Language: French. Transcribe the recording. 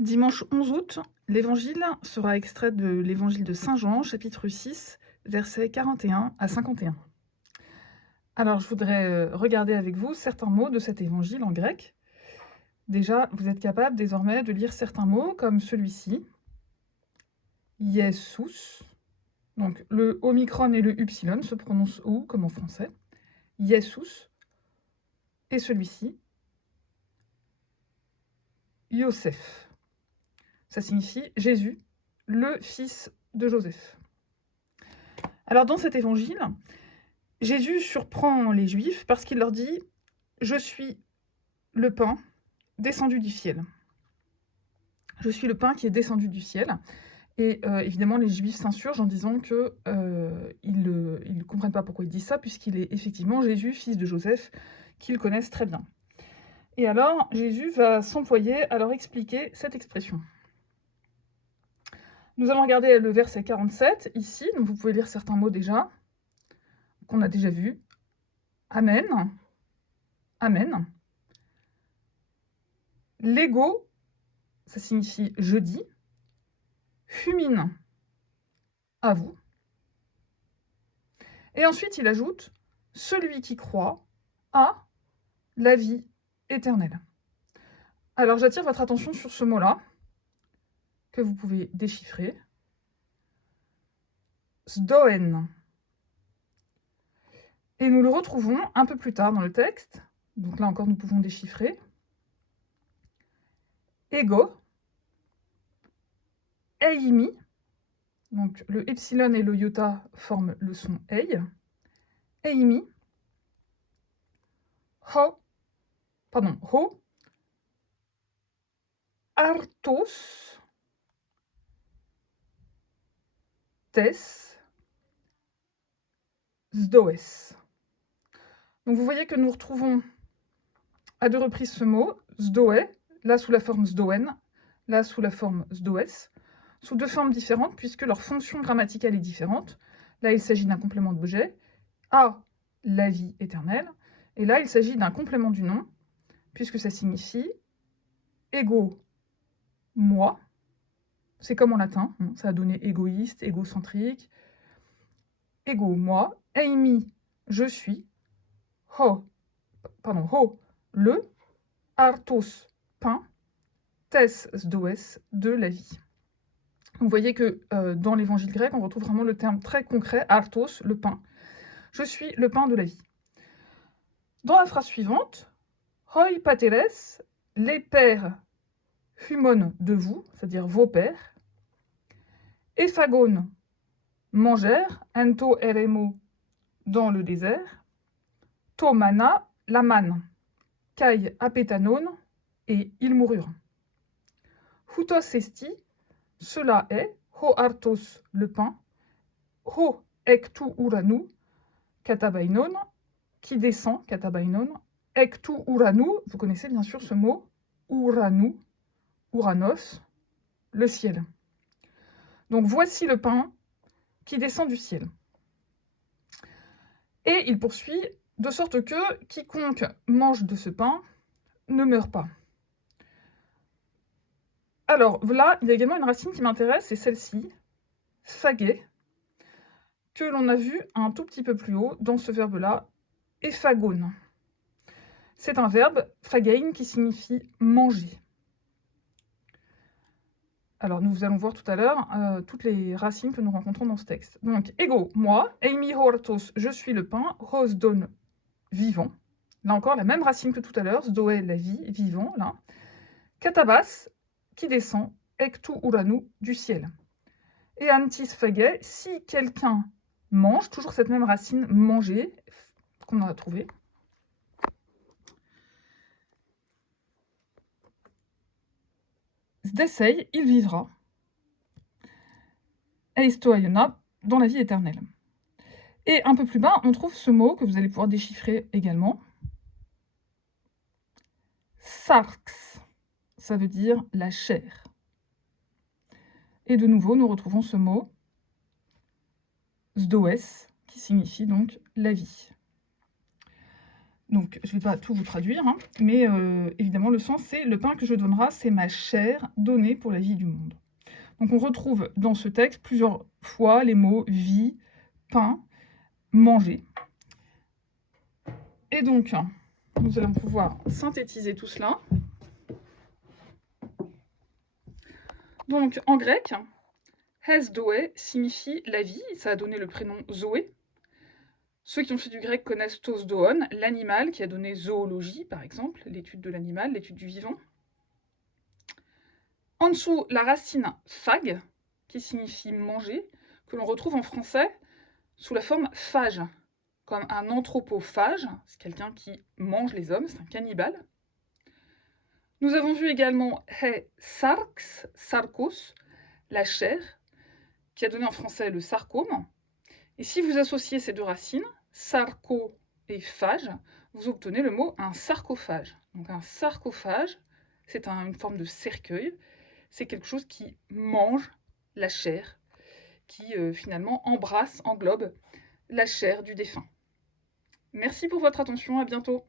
Dimanche 11 août, l'évangile sera extrait de l'évangile de Saint Jean, chapitre 6, versets 41 à 51. Alors, je voudrais regarder avec vous certains mots de cet évangile en grec. Déjà, vous êtes capable désormais de lire certains mots comme celui-ci, Iesous. Donc, le omicron et le upsilon se prononcent ou comme en français, Iesous. Et celui-ci, Ioseph. Ça signifie Jésus, le fils de Joseph. Alors, dans cet évangile, Jésus surprend les Juifs parce qu'il leur dit « Je suis le pain descendu du ciel ». Je suis le pain qui est descendu du ciel. Et évidemment, les Juifs s'insurgent en disant qu'ils ne comprennent pas pourquoi il dit ça, puisqu'il est effectivement Jésus, fils de Joseph, qu'ils connaissent très bien. Et alors, Jésus va s'employer à leur expliquer cette expression. Nous allons regarder le verset 47, ici, donc vous pouvez lire certains mots déjà, qu'on a déjà vus. Amen. Amen. Lego, ça signifie jeudi. Fumine, à vous. Et ensuite, il ajoute « Celui qui croit a la vie éternelle ». Alors, j'attire votre attention sur ce mot-là, que vous pouvez déchiffrer. Sdoen. Et nous le retrouvons un peu plus tard dans le texte. Donc là encore, nous pouvons déchiffrer. Ego. Eimi. Donc le epsilon et le iota forment le son ei. Eimi. Ho. Artos. Tes. Sdoes. Donc vous voyez que nous retrouvons à deux reprises ce mot, sdoe, là sous la forme sdoen, là sous la forme sdoes, sous deux formes différentes puisque leur fonction grammaticale est différente. Là, il s'agit d'un complément d'objet, a la vie éternelle, et là, il s'agit d'un complément du nom, puisque ça signifie ego, moi. C'est comme en latin, ça a donné égoïste, égocentrique. Ego, moi. Eimi, je suis. Ho, le. Artos, pain. Tes, sdoes, de la vie. Vous voyez que dans l'évangile grec, on retrouve vraiment le terme très concret, artos, le pain. Je suis le pain de la vie. Dans la phrase suivante, hoi pateres, les pères humon de vous, c'est-à-dire vos pères, ephagon, mangèrent, ento eremo, dans le désert, to mana, la manne, kai apetanon, et ils moururent. Houtos esti, cela est, ho artos, le pain, ho ektu uranu, katabainon, qui descend, katabainon, ektu uranu, vous connaissez bien sûr ce mot, uranu, uranos, le ciel. Donc voici le pain qui descend du ciel. Et il poursuit, de sorte que quiconque mange de ce pain ne meurt pas. Alors là, il y a également une racine qui m'intéresse, c'est celle-ci, phagé, que l'on a vu un tout petit peu plus haut dans ce verbe-là, ephagon. C'est un verbe, phagein, qui signifie manger. Alors, nous allons voir tout à l'heure toutes les racines que nous rencontrons dans ce texte. Donc, ego, moi, eimi hortos, je suis le pain, hos don, vivant. Là encore, la même racine que tout à l'heure, sdoe, la vie, vivant, là. Katabas, qui descend, ektu uranu, du ciel. Et antis phagé, si quelqu'un mange, toujours cette même racine, manger, qu'on a trouvée. Sdesei, il vivra. Eistoaiona, dans la vie éternelle. Et un peu plus bas, on trouve ce mot que vous allez pouvoir déchiffrer également. Sarx, ça veut dire la chair. Et de nouveau, nous retrouvons ce mot, sdoes, qui signifie donc la vie. Donc, je ne vais pas tout vous traduire, hein, mais évidemment, le sens, c'est « Le pain que je donnerai, c'est ma chair donnée pour la vie du monde ». Donc, on retrouve dans ce texte plusieurs fois les mots « vie »,« pain »,« manger ». Et donc, nous allons pouvoir synthétiser tout cela. Donc, en grec, « hes doé » signifie « la vie », ça a donné le prénom Zoé. Ceux qui ont fait du grec connaissent tos doon, l'animal, qui a donné zoologie, par exemple, l'étude de l'animal, l'étude du vivant. En dessous, la racine phag, qui signifie manger, que l'on retrouve en français sous la forme phage, comme un anthropophage, c'est quelqu'un qui mange les hommes, c'est un cannibale. Nous avons vu également he sarx, sarkos, la chair, qui a donné en français le sarcome. Et si vous associez ces deux racines, sarco et phage, vous obtenez le mot un sarcophage. Donc un sarcophage, c'est une forme de cercueil, c'est quelque chose qui mange la chair, qui finalement embrasse, englobe la chair du défunt. Merci pour votre attention, à bientôt.